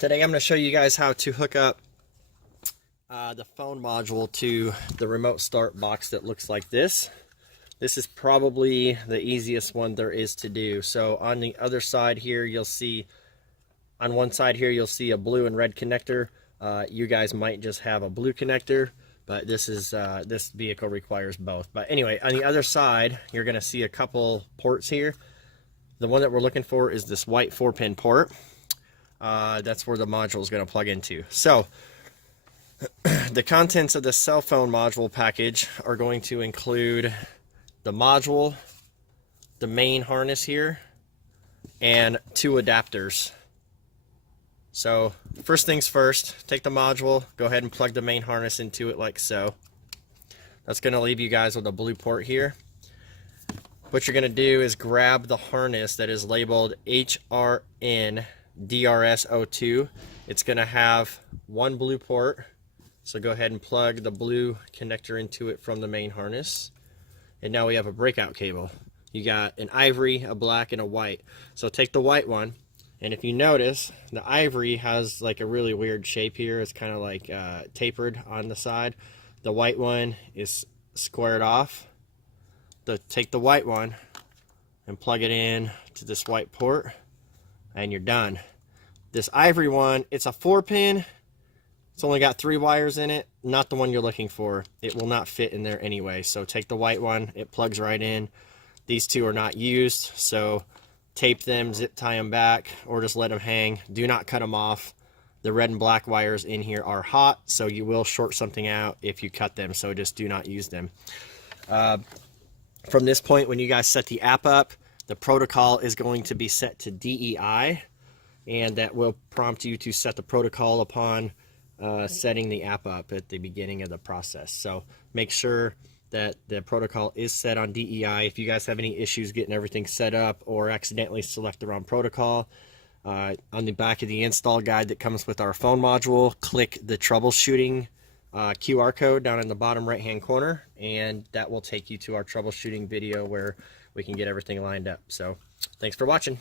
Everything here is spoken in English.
Today I'm going to show you guys how to hook up the phone module to the remote start box that looks like this. This is probably the easiest one there is to do. So on the other side here, you'll see, on one side here, you'll see a blue and red connector. You guys might just have a blue connector, but this vehicle requires both. But anyway, on the other side, you're going to see a couple ports here. The one that we're looking for is this white 4-pin port. That's where the module is going to plug into. So the contents of the cell phone module package are going to include the module, the main harness here, and 2 adapters. So first things first, take the module, go ahead and plug the main harness into it like so. That's going to leave you guys with a blue port here. What you're going to do is grab the harness that is labeled HRN DRS02. It's going to have one blue port, so go ahead and plug the blue connector into it from the main harness. And now we have a breakout cable. You got an ivory, a black, and a white. So take the white one, and if you notice, the ivory has like a really weird shape here. It's kind of like tapered on the side. The white one is squared off. Take the white one and plug it in to this white port, and you're done. This ivory one, it's a 4-pin. It's only got 3 wires in it, not the one you're looking for. It will not fit in there anyway. So take the white one, it plugs right in. These 2 are not used, so tape them, zip tie them back, or just let them hang. Do not cut them off. The red and black wires in here are hot, so you will short something out if you cut them, so just do not use them. From this point, when you guys set the app up, the protocol is going to be set to DEI, and that will prompt you to set the protocol upon setting the app up at the beginning of the process. So make sure that the protocol is set on DEI. If you guys have any issues getting everything set up or accidentally select the wrong protocol, on the back of the install guide that comes with our phone module, click the troubleshooting QR code down in the bottom right hand corner, and that will take you to our troubleshooting video where we can get everything lined up. So thanks for watching.